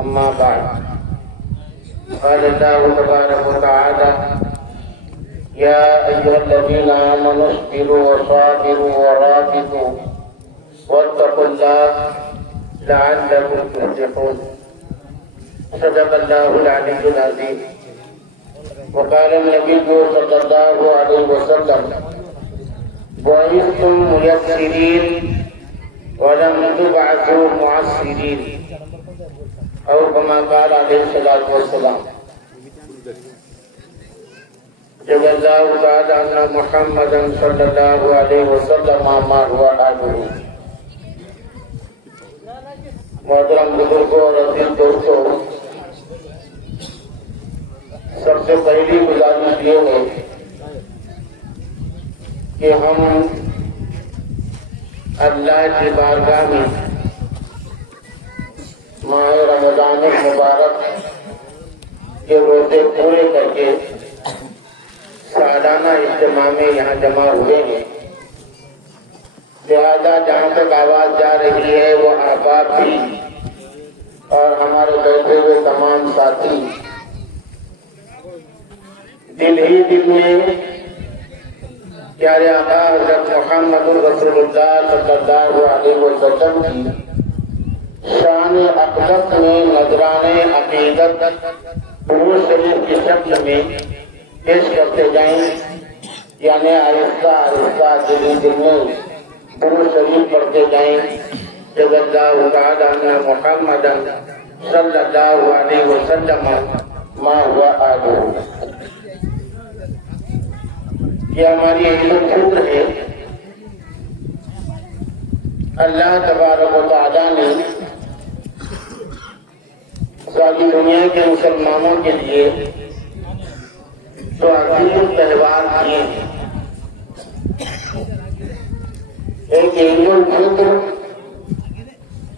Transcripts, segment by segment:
أما بعد قال الله تبارك وتعالى يا أيها الذين آمنوا اصبروا وصابروا ورابطوا واتقوا الله لعلكم تفلحون صدق الله العلي العظيم وقال النبي صلى الله عليه وسلم بعثتم ميسرين ولم تبعثوا معسرين او كما قال عليه الصلاة والسلام جزا الله تعالى أن محمدا صلى الله عليه وسلم ما هو آله محترم بزرگوں اور عزیز دوستوں، سب سے پہلی گزارش یہ ہے کہ ہم اللہ کی بارگاہ میں ماہ رمضان المبارک کے روزے پورے کر کے سالانہ اجتماع میں یہاں جمع ہوئے ہیں، لہذا جہاں تک آواز جا رہی ہے وہ احباب بھی اور ہمارے بیٹھے ہوئے تمام ساتھی دل ہی دل میں پیارے آقا حضرت محمد رسول اللہ صلی اللہ علیہ وسلم کی شان اقدس میں نذران عقیدت درود شریف کی شکل میں پیش کرتے جائیں، یعنی آہستہ آہستہ دلی دل میں درود شریف پڑھتے جائیں۔ جزا اللہ تعالی عنہ محمدا صلی اللہ علیہ وسلم ما ہوا آلہ۔ یہ ہماری عید الفطر ہے۔ اللہ تبارک و تعالی نے ساری دنیا کے مسلمانوں کے لیے تو عظیم تہوار کیے ہیں، ایک عید الفطر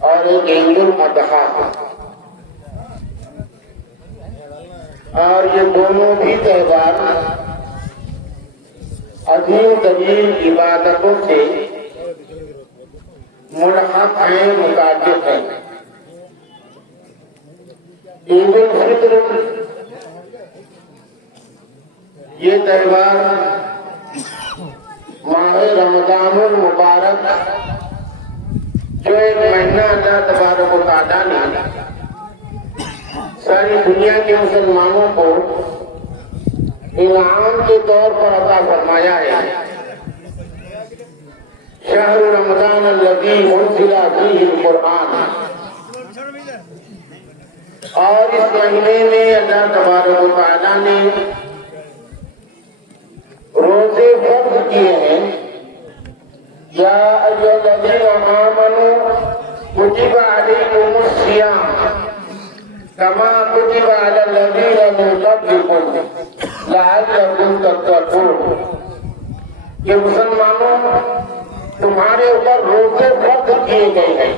اور ایک عید الاضحیٰ، اور یہ دونوں بھی تہوار عظیم ترین عبادتوں سے ملحق ہیں، متعلق ہیں۔ عید الفطر یہ تہوار ماہ رمضان المبارک جو ایک مہینہ اللہ تبارک و تعالیٰ نے ساری دنیا کے مسلمانوں کو انعام کے طور پر عطا فرمایا ہے۔ شہر رمضان الذی انزل فیہ القرآن، اور اس مہینے میں اللہ تبارک و تعالیٰ نے روزے فرض کیے ہیں۔ یا ایھا الذین آمنوا کتب علیکم الصیام کما کتب علی الذین من قبلکم لعلکم تتقون، کہ مسلمانوں تمہارے اوپر روزے فرض کیے گئے ہیں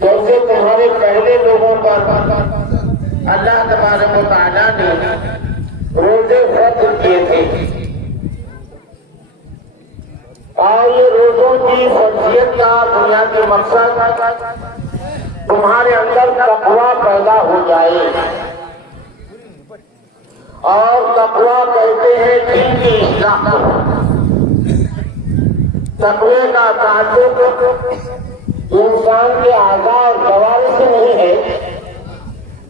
جیسے تمہارے پہلے لوگوں پر اللہ تبارک و تعالیٰ نے روزے فرض کیے تھے۔ اور یہ روزوں کی فرضیت کا بنیادی مقصد تمہارے اندر تقویٰ پیدا ہو جائے، اور تقویٰ کہتے ہیں دل کی اصلاح کو۔ تقوی کا تعلق انسان کے اعضاء اور جوارح سے نہیں ہے،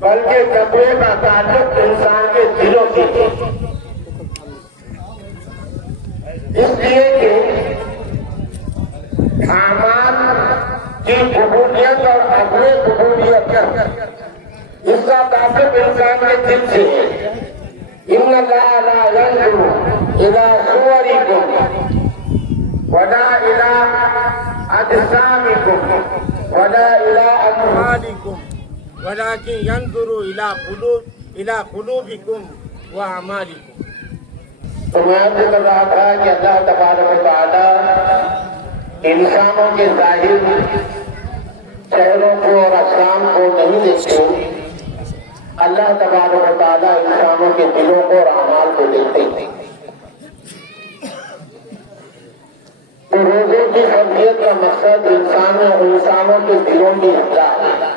بلکہ تقوی کا تعلق انسان کے دلوں سے ہے۔ اس لیے کہ اعمال کی قبولیت اور عدم قبولیت اس کا تعلق انسان کے دل سے ہے۔ ان اللہ لا ينظر الى صورکم ولا الى اجسامکم ولا الى اموالکم ولكن ينظر الى قلوبکم واعمالکم۔ تو میں آپ سے کہہ رہا تھا کہ اللہ تبارک و تعالی انسانوں کے ظاہر چہروں کو اور اجسام کو نہیں دیکھتے، اللہ تبارک و تعالی انسانوں کے دلوں کو اور اعمال کو دیکھتے ہیں۔ تو روزے کی فرضیت کا مقصد انسانوں کے دلوں کی اصلاح ہے۔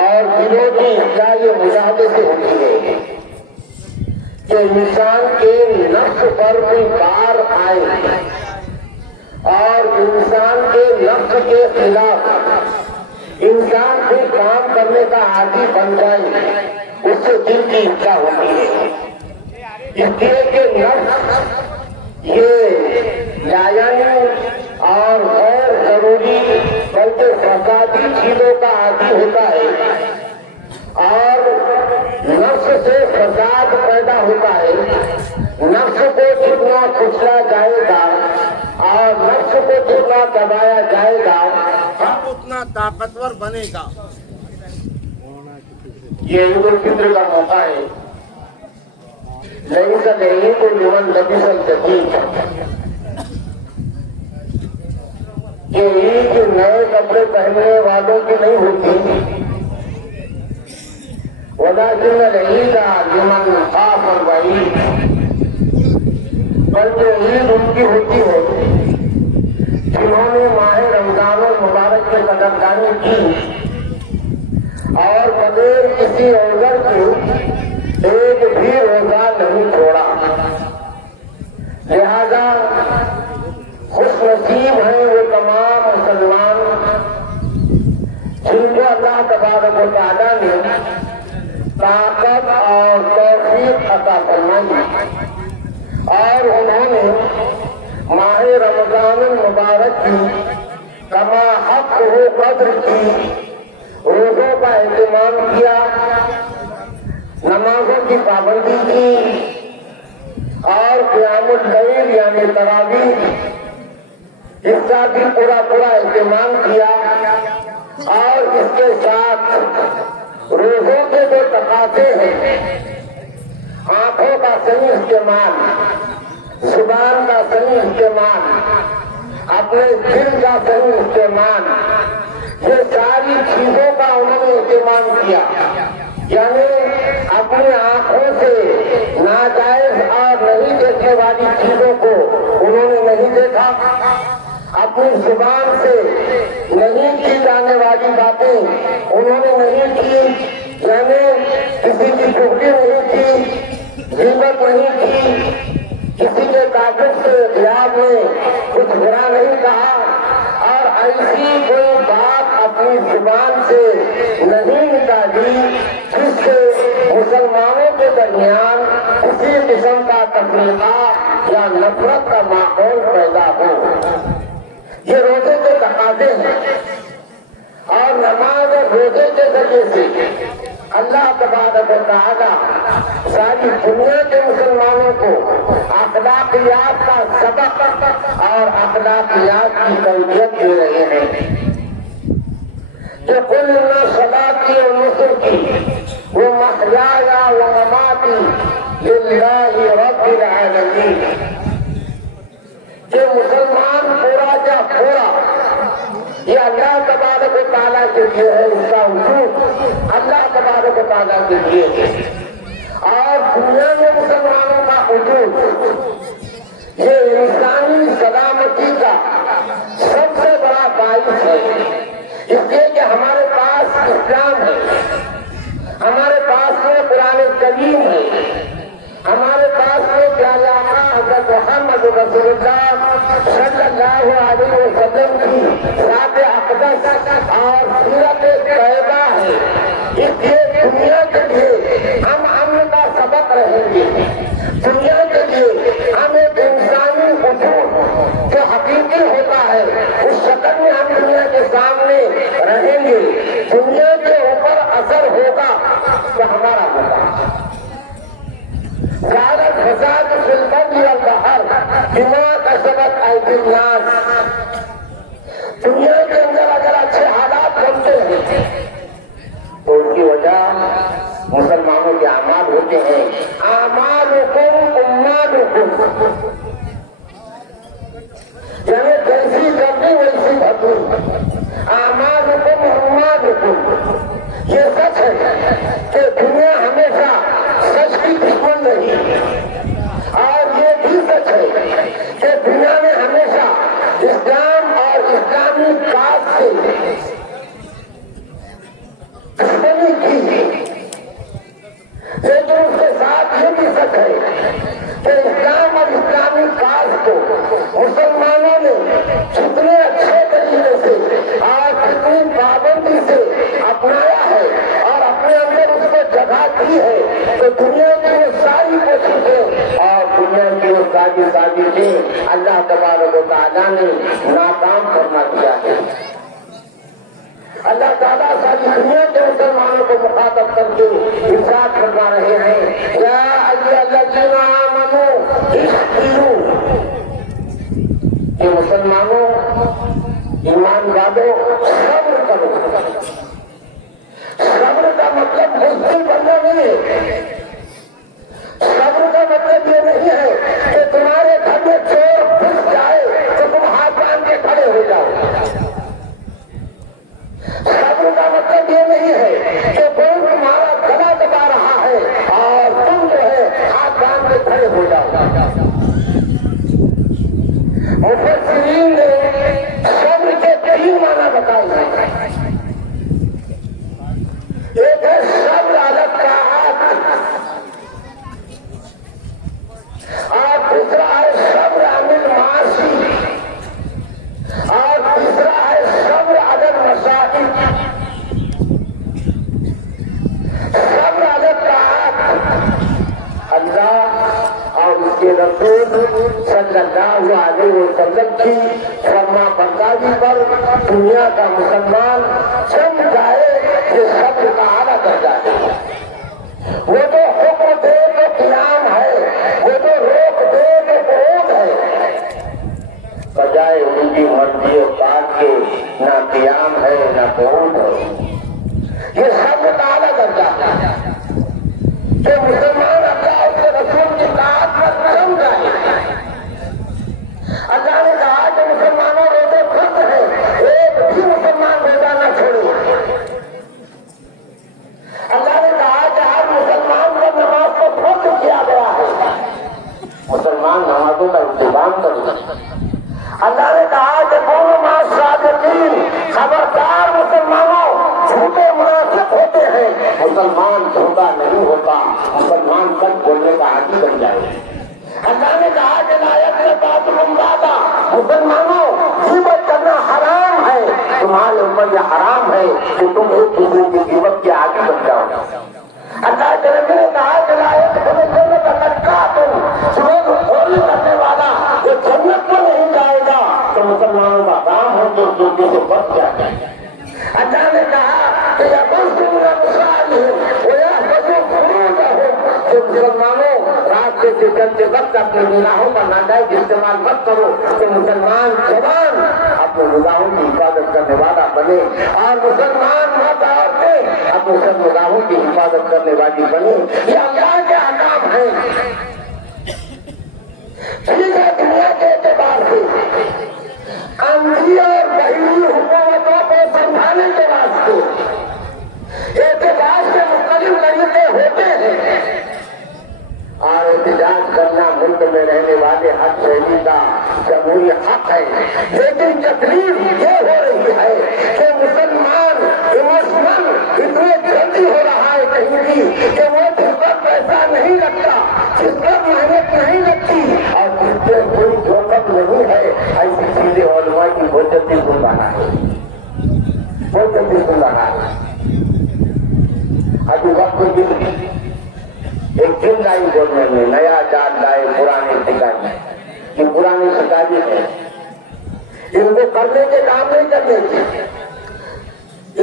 اور دلوں کی اصلاح یہ مجاہدے سے ہوتی ہے کہ انسان کے نفس پر کوئی بار آئے اور انسان کے نفس کے خلاف انسان کوئی کام کرنے کا عادی بن جائے، اس سے دل کی اصلاح ہوتی ہے۔ اس لیے کہ نفس یہ لایانی اور غیر ضروری بلکہ فسادی چیزوں کا عادی ہوتا ہے، اور نفس سے فساد پیدا ہوتا ہے۔ نفس کو جتنا کچلا جائے گا اور نفس کو جتنا دبایا جائے گا اتنا طاقتور بنے گا۔ یہ عید الفطر کا موقع ہے، نہیں سا نہیں کو لمن لبس الجدید، یہ عید نئے کپڑے پہننے والوں کی نہیں ہوتی، ولكن العید لمن خاف الوعید، بلکہ عید ان کی ہوتی ہے جنہوں نے ماہ رمضان المبارک کی قدردانی کی اور بغیر کسی عذر کے ایک بھی روزہ نہیں چھوڑا۔ لہذا خوش نصیب ہیں وہ تمام مسلمان جن کو اللہ تبارک و تعالیٰ نے طاقت اور توفیق عطا فرمائی اور انہوں نے ماہ رمضان المبارک کی کما حق و قدر کی روزوں کا اہتمام کیا، نمازوں کی پابندی کی اور قیام اللیل یعنی تراویح اس کا بھی پورا اہتمام کیا، اور اس کے ساتھ روزوں کے جو تقاضے ہیں، آنکھوں کا صحیح استعمال، زبان کا صحیح استعمال، اپنے دل کا صحیح استعمال، یہ ساری چیزوں کا انہوں نے اہتمام کیا۔ یعنی اپنی آنکھوں سے ناجائز اور نہیں دیکھنے والی چیزوں کو انہوں نے نہیں دیکھا، اپنی زبان سے نہیں کی جانے والی باتیں انہوں نے نہیں کی، یعنی کسی کی چغلی نہیں کی، غیبت نہیں کی، کسی کے تعلق سے غیاب میں کچھ برا نہیں کہا، اور ایسی کوئی بات اپنی زبان سے نہیں نکالی جس سے مسلمانوں کے درمیان کسی قسم کا تفریقہ یا نفرت کا ماحول پیدا ہو۔ یہ روزے کے تقاضے ہیں، اور نماز اور روزے کے ذریعے سے اللہ تبارک و تعالی ساری دنیا کے مسلمانوں کو اخلاقیات کا سبق اور اخلاقیات کی تربیت دے رہے ہیں کہ قل ان صلاتی و نسکی و محیای و مماتی للہ رب العالمین، کہ مسلمان پورا کا پورا یہ اللہ تبارک و تعالیٰ کے لیے ہے، اس کا وجود اللہ تبارک و تعالیٰ کے لیے ہے، اور دنیا میں مسلمانوں کا وجود یہ انسانی سلامتی کا سب سے بڑا باعث ہے، اس لیے کہ ہمارے پاس اسلام ہے، ہمارے پاس میں قرآن کریم ہے، ہمارے پاس میں پیارے آقا حضرت محمد رسول اللہ صلی اللہ علیہ وسلم کی ذات اقدس اور سیرت طیبہ ہے۔ اس لیے دنیا کے لیے ہم امن کا سبق رہیں گے، دنیا کے لیے ہم ایک انسانی وجود جو حقیقی ہوتا ہے اس شکل میں ہم دنیا کے سامنے رہیں گے، دنیا کے اوپر اثر ہوگا تو ہمارا ہوگا۔ زیادت فساد فی البر والبحر بما کسبت ایدی الناس، دنیا کے اندر اگر اچھے حالات بنتے ہیں تو اس کی وجہ مسلمانوں کے اعمال ہوتے ہیں۔ اعمالکم اموالکم، یعنی جیسی کرنی ویسی بھرنی، اعمالکم اموالکم، یہ سچ ہے کہ دنیا ہمیشہ سچ کی دشمن نہیں، اور یہ بھی سچ ہے کہ دنیا میں ہمیشہ اسلام اور اسلامی کاج سے قربانی کی، لیکن اس کے ساتھ یہ بھی سچ ہے کہ اسلام اور اسلامی کاج کو مسلمانوں نے کتنے اچھے طریقے سے اور کتنی پابندی سے اپنایا ہے اور اپنے اندر اس کو جگہ دی ہے، تو دنیا کی وہ ساری کوششیں اور دنیا کی وہ سازشیں اللہ تبارک و تعالیٰ نے ناکام فرما دیا ہے۔ اللہ تعالیٰ ساری دنیا کے مسلمانوں کو مخاطب کر کے ارشاد فرما رہے ہیں، یا ایھا الذین آمنوا اصبروا، کہ مسلمانوں ایمان والوں صبر کرو۔ صبر کا مطلب بزدل بننا نہیں ہے، صبر کا مطلب یہ نہیں ہے کہ تمہارے گھر میں چور گھس جائے تو تم ہاتھ باندھ کے کھڑے ہو جاؤ۔ صبر کا مطلب یہ نہیں ہے کہ کوئی تمہارا گلا دبا رہا ہے اور تم جو ہے ہاتھ باندھ کے کھڑے ہو جاؤ۔ مفسرین نے صبر کے تین معنی بتائے ہیں۔ ایک ہے صبر علی الطاعات، اور دوسرا ہے صبر عن المعاصی، اور تیسرا ہے صبر علی المصائب۔ صبر علی الطاعات، اللہ اور اس کے رسول صلی اللہ علیہ وسلم کی فرما برداری پر دنیا کا مسلمان جم جائے، یہ صبر کا اعلیٰ درجہ ہے۔ وہ جو حکم دے تو قیام ہے، وہ جو روک دے تو قعود ہے، بجائے ان کی مرضی و طاعت کے نہ قیام ہے نہ قعود ہے۔ یہ صبر کا اعلیٰ درجہ ہے کہ مسلمان اللہ اور اس کے رسول کی طاعت پر جم جائے۔ اللہ نے کہا کہ مسلمانوں روزے فرض ہیں، ایک بھی مسلمان روزہ نہ چھوڑے۔ اللہ نے کہا کہ ہر مسلمان کو نماز کو فرض کیا گیا ہے، مسلمان نمازوں کا انتظام کرے۔ اللہ نے کہا کہ کونوا مع الصادقین، خبردار مسلمانوں جھوٹے منافق ہوتے ہیں، مسلمان جھوٹا نہیں ہوتا، مسلمان سچ بولنے کا عادی بن جائے۔ اللہ نے کہا کہ لا یغتب بعضکم بعضا، مسلمانوں غیبت کرنا حرام ہے، تمہارے اوپر یہ حرام ہے کہ تم ایک دوسرے کی غیبت کے عادی بن جاؤ۔ اللہ کے نبی نے کہا کہ لا يدخل الجنة قتال، چور خوری کرنے والا یہ جنت میں نہیں جائے گا، تو مسلمانوں کا کام ہے تو چوری سے بچ جائے۔ اللہ نے کہا کہ یغضون ابصارهم ويحفظوا فروجهم، کہ مسلمانوں راستے سے چلتے وقت اپنے گناہوں کا ناجائز استعمال مت کرو، کہ مسلمان جوان اپنے گناہوں کی حفاظت کرنے والا بنے، اور مسلمان مرد عورتیں اپنے سب گناہوں کی حفاظت کرنے والی بنے۔ یہ اللہ کے احکام ہیں۔ ٹھیک ہے، دنیا کے اعتبار سے اندھی اور بہری حکومتوں کو سمجھانے کے واسطے احتجاج کے مختلف طریقے ہوتے ہیں، اور احتجاج کرنا ملک میں رہنے والے ہر شہری کا جمہوری حق ہے، لیکن تکلیف یہ ہو رہی ہے کہ مسلمان ایموشنل اتنے جلدی ہو رہا ہے کہیں بھی کہ وہ جس پر پیسہ نہیں لگتا، جس پر محنت نہیں لگتی اور جس سے کوئی جوکب نہیں ہے، ایسی چیزیں علماء کی بہت جلدی سن رہا ہے، بہت جلدی سن رہا ہے۔ ابھی وقت ایک دن لائی گورنمنٹ میں نیا چارج لائے پرانے ٹھکانے، یہ پرانی شکایتیں ہیں، ان کو کرنے کے کام نہیں کرنے کی،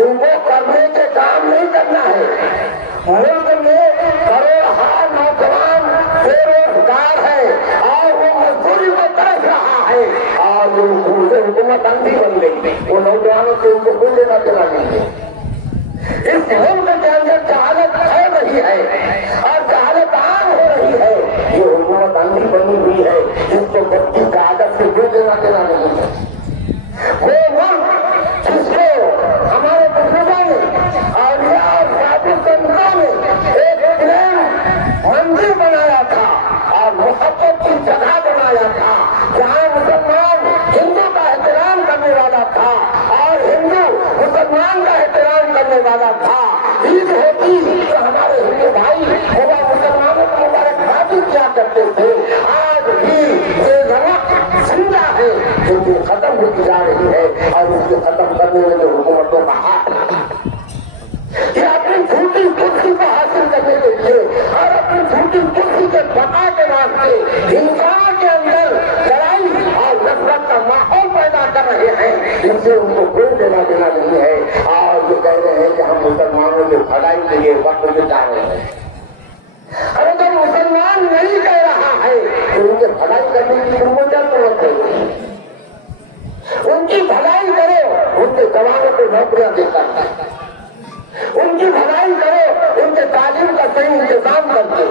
ان کو کرنے کے کام نہیں کرنا ہے۔ ملک میں کروڑہا نوجوان بے روزگار ہے اور وہ مزدوری کو ترس رہا ہے، اور حکومت اندھی بن گئی، وہ نوجوانوں سے ان کو کوئی لینا دینا نہیں ہے۔ اس ملک کے اندر جہالت پھیل رہی ہے اور جہالت عام ہو رہی ہے، یہ حکومت اندھی بنی ہوئی ہے، جس کو بچی کی عادت سے کوئی لینا دینا نہیں ہے۔ وہ ملک جس کو ہمارے بزرگوں نے اولیاء اور صادق سنتوں نے ایک پریم مندر بنایا تھا اور محبت کی جگہ بنایا تھا، جہاں مسلمان ہندو کا احترام کرنے والا تھا اور ہندو مسلمان کا احترام کرنے والا تھا، عید ہوتی تو ہمارے ہندو بھائی وہ مسلمانوں کو مبارکباد کیا کرتے تھے. آج بھی یہ رونق زندہ ہے لیکن ختم ہوتی جا رہی ہے اور اس کے ختم کرنے میں جو حکومتوں کا ہاتھ یہ اپنی جھوٹی کرسی کو حاصل کرنے کے لیے اور اپنی جھوٹی کرسی کے بقا کے واسطے انسان کے اندر لڑائی اور نفرت کا ماحول پیدا کر رہے ہیں جس سے ان کو کوئی لینا دینا نہیں ہے. اور یہ کہہ رہے ہیں کہ ہم مسلمانوں کی بھلائی کے لیے وقت بتا رہے ہیں. ارے جب مسلمان نہیں کہہ رہا ہے تو ان کی بھلائی کرنے کی تم کو کیا ضرورت ہے؟ ان کی بھلائی کرو، ان کے جوانوں کو نوکریاں دے کر، ان کی بھلائی کرو، ان کے تعلیم کا صحیح انتظام کر کے.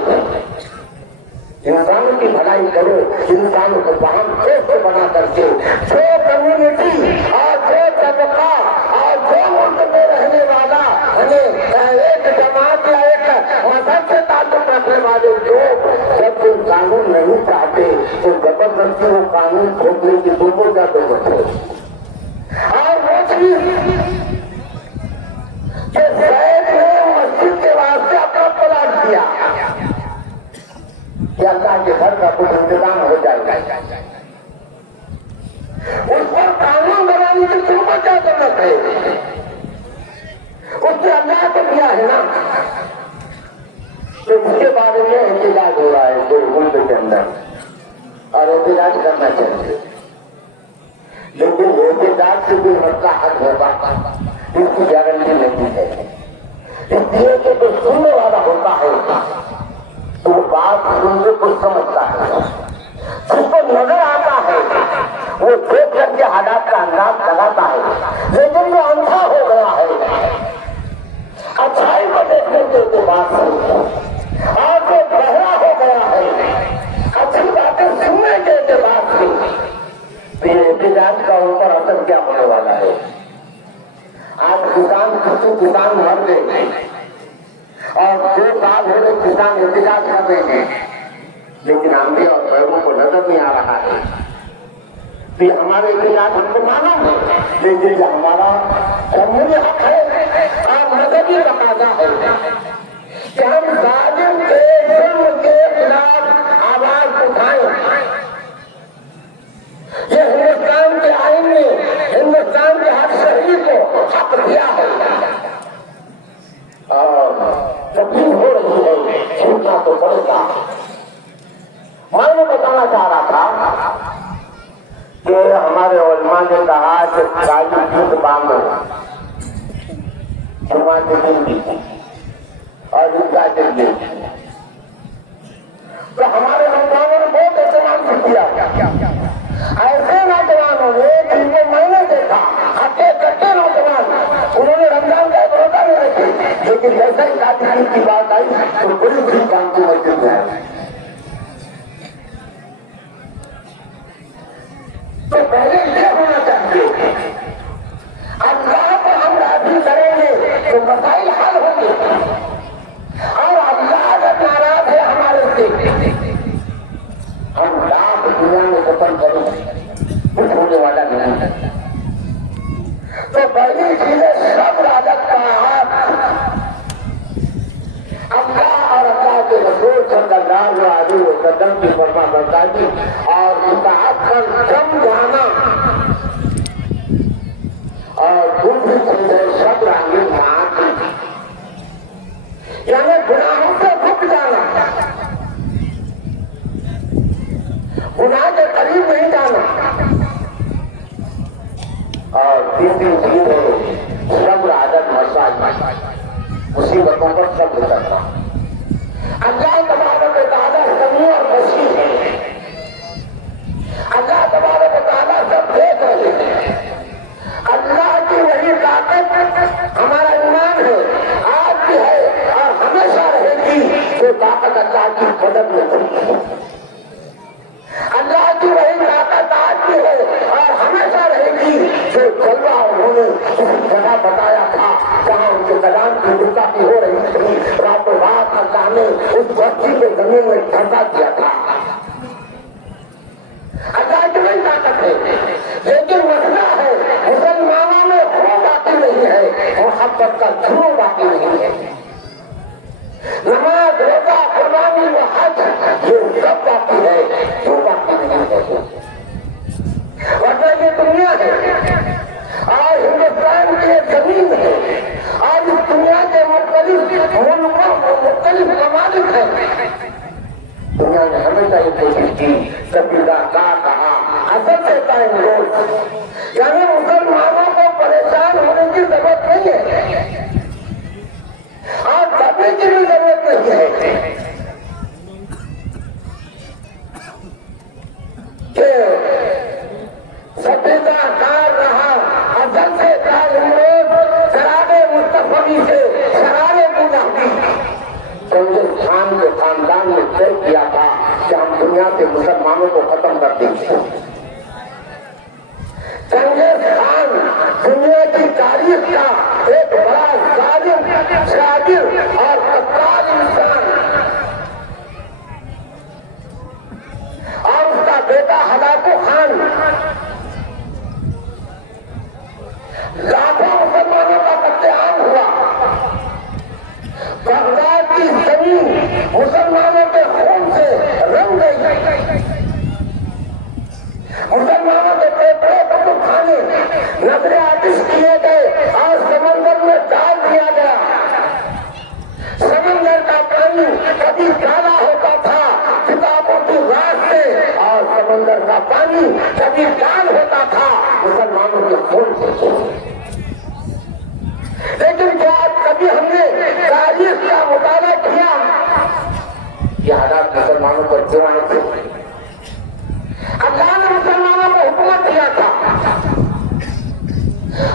انسانوں کی بھلائی کرو، انسانوں کو باہم دوست بنا کر کے جو کمیونٹی اور جو طبقہ اور جو ملک میں رہنے والا ہمیں ایک جماعت یا ایک مذہب سے تعلق رکھنے والے لوگ جب کوئی قانون نہیں چاہتے تو زبردستی وہ قانون تھوپنے کی دونوں کا ضرورت ہے. اور وہ چیز کہ زید نے مسجد کے واسطے اپنا پلاٹ دیا کہ اللہ کے گھر کا کچھ انتظام ہو جائے گا، اس پر قانون بنانے کی تم کو کیا ضرورت ہے؟ اس نے اللہ کو دیا ہے نا. تو اس کے بارے میں احتجاج ہو رہا ہے کوئی ملک کے اندر اور احتجاج کرنا چاہیے، لیکن احتجاج سے کوئی مسئلہ حل ہوگا اس کی گارنٹی نہیں ہے. اس لیے کہ جو سننے والا ہوتا ہے تو وہ بات سن کے کچھ سمجھتا ہے، جس کو نظر آتا ہے وہ دیکھ کر کے حالات کا انداز لگاتا ہے. لیکن جو اندھا ہو گیا ہے اچھائی کو دیکھنے کے اعتبار سے اور جو بہرا ہو گیا ہے اچھی باتیں سننے کے اعتبار سے تو یہ احتجاج کا ان پر اثر کیا ہونے والا ہے. آج کسان مر گئے اور 2 سال ہو گئے کسان احتجاج کر رہے ہیں لیکن آندھی اور پیروں کو نظر نہیں آ رہا ہے. کہ ہمارے احتجاج ہم کو مانا ہے لیکن جو ہمارا قانونی حق ہے اور مذہبی تقاضا ہے کہ ہم ظالم کے ظلم کے خلاف آواز اٹھائیں. یہ ہندوستان کے آئین نے ہندوستان کے ہر شہری کو حق دیا ہے اور تکلیف ہو رہی ہے چھوٹنا تو پڑے گا. میں نے بتانا چاہ رہا تھا کہ ہمارے علماء نے کہا کہ کالی جھوٹ باندھو جماعت دن بھی اور ان کا دن بھی. تو ہمارے نوجوانوں نے بہت اہتمام کیا. ایسے نوجوانوں نے جن کو میں نے دیکھا ہٹے کٹے نوجوان انہوں نے رمضان کا روزہ نہیں رکھے لیکن جیسا ہی کالی کی بات آئی تو بڑی بڑی کام کی مسجد میں آئی. تو پہلے یہ ہونا چاہیے اللہ کو ہم راضی کریں گے تو مسائل حل ہوں گے اور اللہ اگر ناراض ہے ہمارے سے ہم لاکھ دنیا میں ختم کریں کچھ ہونے والا نہیں ہے. تو پہلی چیز ہے سب راجت کا ہاتھ اللہ اور اللہ کے رسول صلی اللہ علیہ وسلم کی فرما برداری اور اطاعت پر جم جانا اور دوسری چیز ہے صبر علی المعاصی یعنی گناہوں سے رک جانا، گناہ کے قریب نہیں جانا. اور تیسری چیز ہے صبر عدم مسائل مصیبتوں پر صبر کرنا. اللہ تبارک و تعالیٰ سمیع اور بصیر ہے. اللہ تبارک و تعالیٰ سب دیکھ رہے ہیں. اللہ کی وہی طاقت ہمارا ایمان ہے، آج بھی ہے اور ہمیشہ رہے گی. وہ طاقت اللہ کی مدد میں ہوتی ہے. اللہ کی وہی طاقت آج بھی ہے اور ہمیشہ رہے گی. جو جلوہ انہوں نے کسی جگہ بتایا تھا جہاں ان کے کلام کی گستاخی ہو رہی تھی، راتوں رات اللہ نے اس بستی کے زمین میں دھنسا دیا تھا. اللہ کی وہی طاقت ہے لیکن مسئلہ ہے مسلمانوں میں خون آتی نہیں ہے، محبت کا جھوٹ باقی نہیں ہے. نماز روزہ قربانی و حج یہ سب باقی ہے, جو باقی نہیں ہے. ورنہ یہ دنیا ہے, آج ہندوستان کی زمین ہے, آج اس دنیا کے مختلف ملکوں مختلف ممالک ہیں. دنیا نے ہمیشہ یہ کوشش کی قبیلہ کا کہا اصل سے قائم روز, یعنی مسلمانوں کو پریشان ہونے کی ضرورت نہیں ہے, آپ کرنے کی بھی ضرورت نہیں ہے کہ سبھی کا کار رہا اصل سے قائم روز شراب مصطفی سے شراب مجاہدی. چنگیز خان کے خاندان نے طے کیا تھا کہ ہم دنیا سے مسلمانوں کو ختم کر دیں گے. چنگیز خان دنیا کی تاریخ کا ایک بڑا ظالم, شاگر اور قتال انسان, اور اس کا بیٹا ہلاکو خان لاکھوں مسلمانوں کا قتل عام ہوا. بغداد کی زمین مسلمانوں کے خون سے رنگ گئی. مسلمانوں کے پیپڑے کتب خانے نظر آتش کیے گئے اور سمندر میں ڈال دیا گیا. سمندر کا پانی کبھی کالا ہوتا تھا کتابوں کی راہ سے, اور سمندر کا پانی کبھی لال ہوتا تھا مسلمانوں کے خون سے. لیکن کیا کبھی ہم نے تاریخ کا مطالعہ کیا یہ حالات مسلمانوں پر کیوں آئے تھے؟ اللہ نے مسلمانوں کو حکومت دیا تھا,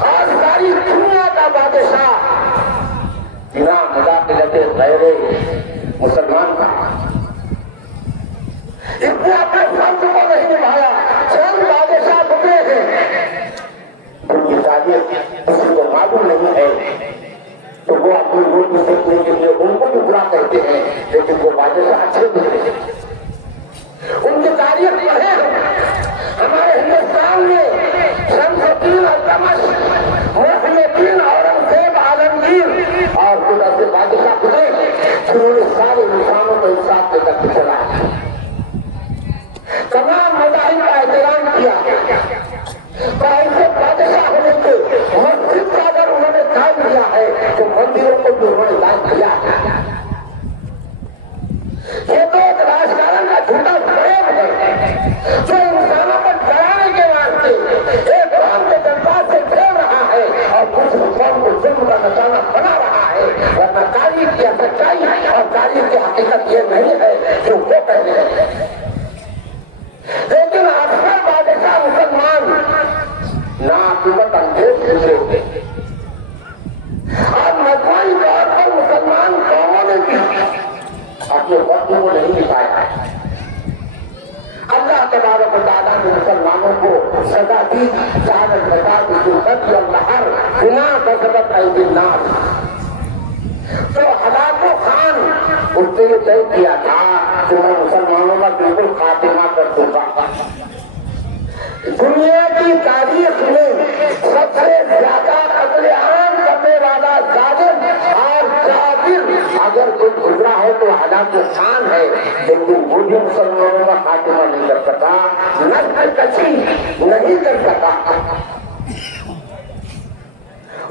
اور ساری دنیا کا بادشاہ بنا مداخلت غیر مسلمان کا. اس نے اپنے فرض کو نہیں نبھایا. چند بادشاہ گزرے ہیں ان کی تاریخ کسی کو معلوم نہیں ہے, تو وہ اپنی روٹی سیکھنے کے لیے ان کو بھی برا کرتے ہیں, لیکن وہ بادشاہ اچھے گزرے ہیں. ان کی تاریخ پڑھے ہمارے ہندوستان میں شمس الدین التمش, محی الدین اورنگزیب عالمگیر اور کچھ ایسے بادشاہ گزرے جنہوں نے سارے انسانوں کو ایک ساتھ لے کر کے چلایا, تمام مذاہب کا احترام کیا. پر ایسے بادشاہ ہونے کے مسجد کا اگر انہوں نے قائم کیا ہے تو مندروں کو بھی انہوں نے قائم کیا ہے. یہ تو ایک راجکارن کا جھوٹا فریب ہے جو انسانوں کو ڈرانے کے واسطے ایک قوم کے جذبات سے کھیل رہا ہے اور دوسری قوم کو ظلم کا نشانہ بنا رہا ہے. ورنہ تاریخ کی سچائی اور تاریخ کی حقیقت یہ نہیں ہے جو وہ کہتے ہیں. لیکن اکثر بادشاہ مسلمان ناقوت انگیز گزرے تھے, اور مجموعی طور پر مسلمان قوموں نے بھی اپنے وقت کو نہیں نبھایا. اللہ تبارک و تعالیٰ نے مسلمانوں کو سزا دی, جہالت بتا دی ذلت والقہر بما کسبت ایدی الناس. تو ہلاکو خان اس نے یہ طے کیا تھا کہ میں مسلمانوں کا بالکل خاتمہ کر دوں گا. دنیا کی تاریخ میں سب سے زیادہ قتل عام کرنے والا ظالم اور جابر اگر کوئی گزرا ہے تو ہلاکو خان ہے, لیکن وہ بھی مسلمانوں کا خاتمہ نہیں کر سکا, نسل کشی نہیں کر سکا.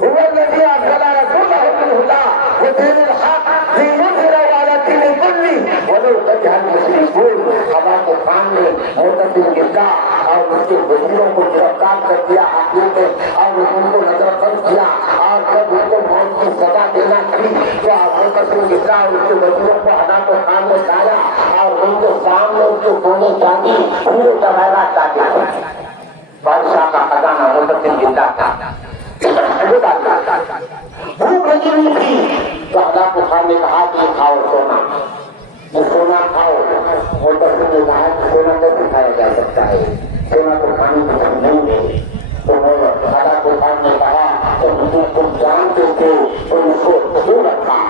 هو الذي أرسل رسوله بالهدى ودين الحق ليظهره على الدين كله ولو كره المشركون. ہلاکو خان نے معتصم گرگا اور اس کے وزیروں کو گرفتار کر دیا حقیقت میں, اور ان کو نظر بند کیا, اور جب ان کو موت کی سزا دینا تھی تو معتصم گرگا اور اس کے وزیروں کو ہلاکو خان نے کھایا, اور ان کے سامنے اس کے سونے چاندی پورے طویلات ڈالے. بادشاہ کا خزانہ معتصم گرگا تھا. بھوک لگی ہوئی تھی تو ہلاکو خان نے کہا کہ یہ کھاؤ سونا, یہ سونا کھاؤ. معتصم نے کہا کہ سونا کیسے کھایا جا سکتا ہے, سونا تو کھانے کی چیز نہیں ہے. تو ہلاکو خان نے کہا کہ تم جانتے تھے تو اس کو کیوں رکھا,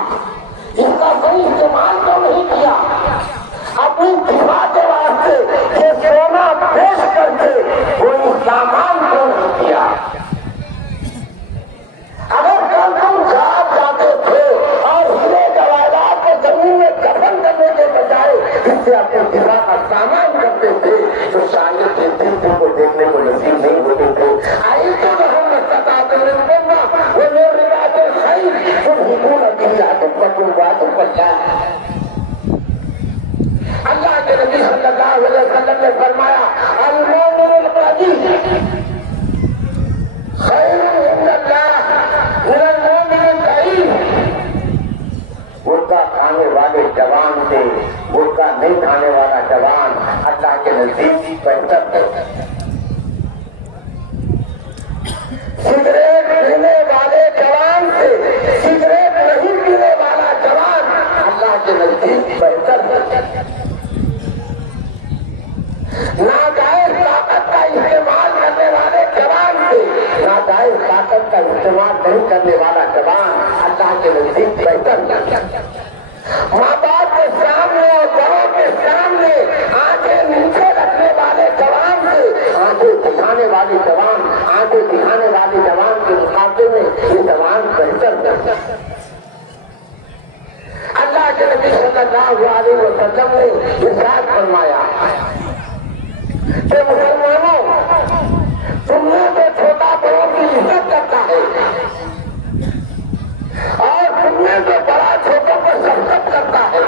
اس کا صحیح استعمال تو نہیں کیا. اپنی دفاع کے واسطے یہ سونا پیش کر کے کوئی سامان کیوں نہیں کیا. اگر کل تم جا اللہ کے نبی صلی اللہ علیہ وسلم نے فرمایا المؤمن القوی خیر عند اللہ من المؤمن الضعیف. گٹکا کھانے والے جوان سے گٹکا نہیں کھانے والا جوان اللہ کے نزدیک بہتر ہے. سگریٹ پینے والے جوان سے سگریٹ نہیں پینے والا جوان اللہ کے نزدیک بہتر ہے. ناجائز طاقت کا استعمال کرنے والے جوان سے ناجائز طاقت کا استعمال نہیں کرنے والا جوان اللہ کے نزدیک بہتر ہے. ماں باپ کے سامنے اور بڑوں کے سامنے آنکھیں نیچے رکھنے والے جوان سے آنکھیں دکھانے والے جوان آنکھیں دکھانے والے جوان کے مقابلے میں یہ جوان بہتر ہے. اللہ کے نبی صلی اللہ علیہ وسلم نے ارشاد فرمایا کہ مسلمانوں تم میں سے چھوٹا بڑوں کی عزت کرتا ہے اور تم میں سے بڑا چھوٹوں کو شفقت کرتا ہے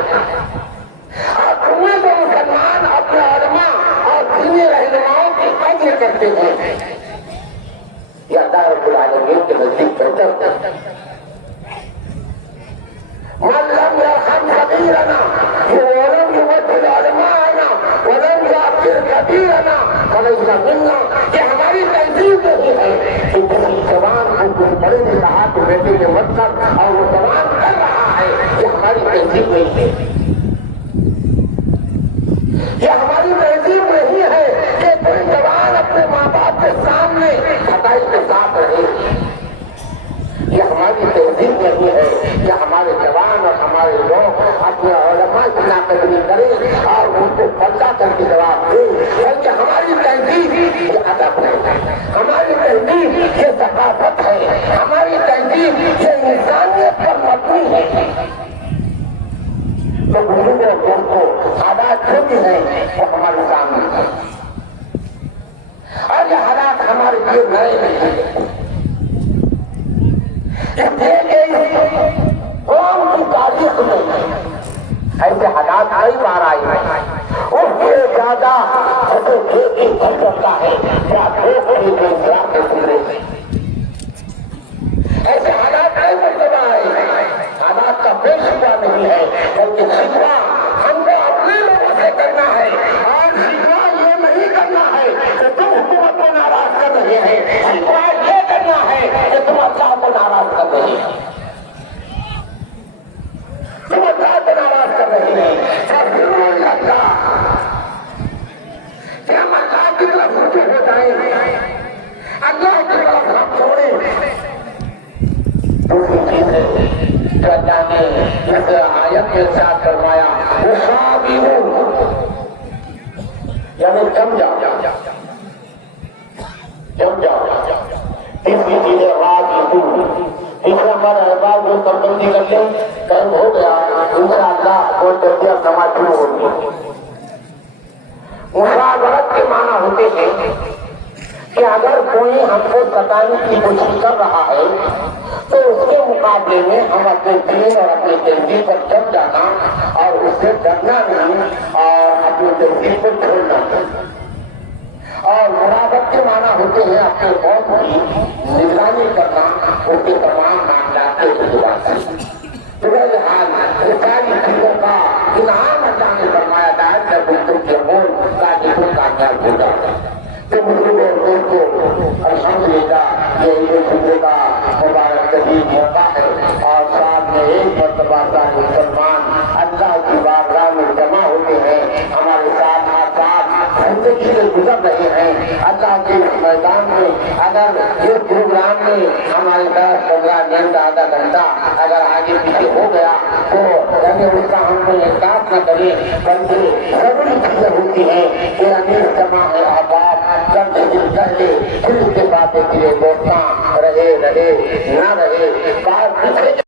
اور تم میں سے مسلمان اپنے علماء اور دینی رہنماؤں کی قدر کرتے ہیں. یہ اللہ رب العالمین کے نزدیک بہتر ہے. من لم يرحم صغيرنا ولم يمثل علماءنا ولم يعبر كبيرنا فليس منا. یہ ہماری تہذیب نہیں ہے کہ کسی جوان کو کوئی بڑے نے کہا تو بیٹے نے مت کر اور وہ جوان کر رہا ہے. یہ ہماری تہذیب نہیں ہے. یہ ہماری تہذیب نہیں ہے کہ کوئی جوان اپنے ماں باپ کے سامنے خطائی کے ساتھ رہے. یہ ہماری تہذیب نہیں ہے کہ ہمارے جوان اور ہمارے لوگ اپنے علماء کی ناقدری کریں اور ان کو پردہ کر کے جواب دیں. بلکہ ہماری تہذیب یہ ادب ہے, ہماری تہذیب یہ ثقافت ہے, ہماری تہذیب یہ انسانیت پر مبنی ہے. تو بزرگوں کو حالات جو بھی ہیں وہ ہمارے سامنے ہے اور یہ حالات ہمارے لیے نئے نہیں ہیں. قوم کی تاریخ میں ایسے حالات کئی بار آئے ہیں. اس سے زیادہ کرتا ہے ایسے حالات کئی مرتبہ آئے ہیں. حالات کا بے شبہ نہیں ہے بلکہ شکوہ ہم کو اپنے لوگوں سے کرنا ہے اور شکوہ یہ نہیں کرنا ہے کہ تم حکومت کو ناراض کر رہے ہیں. شکوہ یہ کرنا ہے کہ تم اللہ کو ناراض کر رہے ہیں, تم اللہ کو ناراض کر رہے ہیں. کہ ہم اللہ کی طرف رجوع ہو جائیں, اللہ کی طرف ہم چھوڑیں. دوسری چیز ہے جو اللہ نے جیسے آیت میں ارشاد فرمایا یعنی جم جاؤ. تیسری چیز ہے تیسرا ہمارا احباب کو کمبندی کر لیں, ٹائم ہو گیا انشاءاللہ وہ درجہ نماز شروع ہوگی. مشاورت کے معنی ہوتے ہیں کہ اگر کوئی ہم کو ستانے کی کوشش کر رہا ہے تو اس کے مقابلے میں ہم اپنے دین اور اپنی تہذیب پر جم جانا اور اس سے ڈرنا نہیں اور اپنی تہذیب کو چھوڑنا نہیں. اور مراقبت کے معنی ہوتے ہیں اپنے قوم کی نگرانی کرنا ان کے تمام معاملات کے اعتبار سے. بہرحال یہ ساری چیزوں کا انعام اللہ نے فرمایا تھا جب ان کو تاکہ تم کامیاب ہو جاؤ. تو مسلموں کو الحمدللہ یہ عید الفطر کا مبارک ترین موقع ہے اور ساتھ میں ایک مرتبہ سارے مسلمان اللہ کی بارگاہ میں جمع ہوتے ہیں. ہمارے ساتھ زندگی سے گزر رہے ہیں اللہ کے میدان میں. اگر یہ پروگرام میں ہمارے 10-15 منٹ آدھا گھنٹہ اگر آگے پیچھے ہو گیا تو اس کا ہم کو احساس نہ کریں بلکہ ضروری چیزیں ہوتی ہیں کہ امیر جمع ہے احباب چند دن پہلے پھر اس کے بعد ایک دوستاں رہے نہ رہے